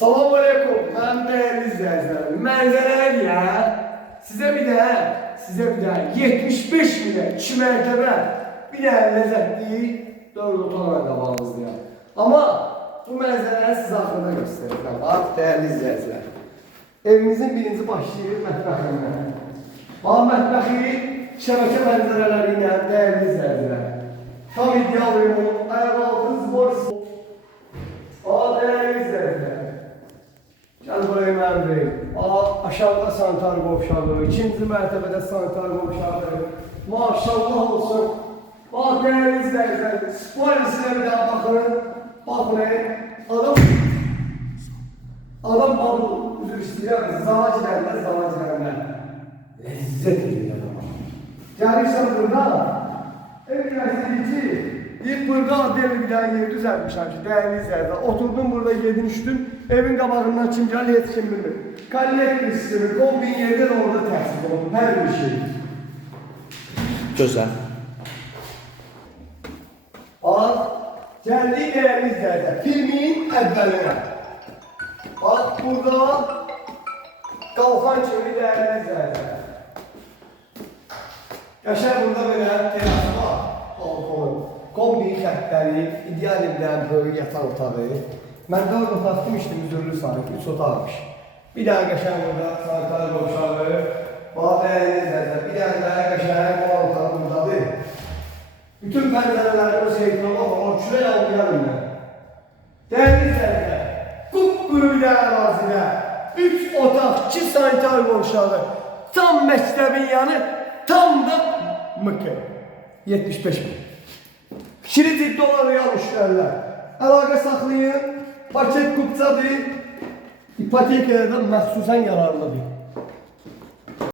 Salam aleyküm, mən dəyərli izləyicilərim. Mənzərələr ya, sizə bir də 75 minə 2 mərtəbə bir də ləzzətli 4 otaqla qabağınızda ya. Amma bu mənzərəni siz axırda göstərirəm. Bax, dəyərli izləyicilər. Evimizin birinci başlayır mətbəxindən. Bax, mətbəxi şəbəkə mənzərələri ilə dəyərli izləyicilər. Tam ideal ürün, ayaqaltı zbor. Bax, dəyərli izləyicilər. Gəl buraya mən vereyim. Aşağıda sanitar qovşağı, ikinci mərtəbədə sanitar qovşağı. Maşallah olsun. Bax, dəyərli izləyicilər, spalisinə bir daha baxın. Bax buraya. Adam babu, üzr istəyirəm, zavac gəlmez. Lezzət edir adama. Gəlirsən burada, ev nəsil ki, ilk burada adeli bir dənə yer düzəlmişəm ki, dəyərli izləyicilər. Oturdum burada, yedin, üçdün, evin qabağından kim gəlir, heç kim bilmir. Kollektor sistemi, kombin yerdə də orada təhsil olunur, hər bir şey. Gözəl. Bax, gəldik dəyərli izləyicilər, filmin əvvəlinə. Bax, burada qalxan kimi dəyərli izləyicilər. Qəşəng burada belə terası var, balkon, kombi xəttləri, ideal evlərin böyük yatan otağı. Mən 4 otaq demişdim, üzürlü sanki, 3 otaqmış. Bir dənə qəşəng burada sanitar qovşağı, bax dəyərli izləyicilər, bir dənə daha qəşəng olan otağı buradadır. Bütün pəncərələri o seyitlə bax, o kürək almayalım mən. Dəyərli izləyicilər, qupquru bir dənə ərazidə 3 otaq, 2 sanitar qovşağı, tam məktəbin yanı, tam da mıkı. 75 bin. Fikri ciddi olan real müştərilər. Əlaqə saxlayın, paket kupçadır, ipotekaya da məxsusən yararlıdır.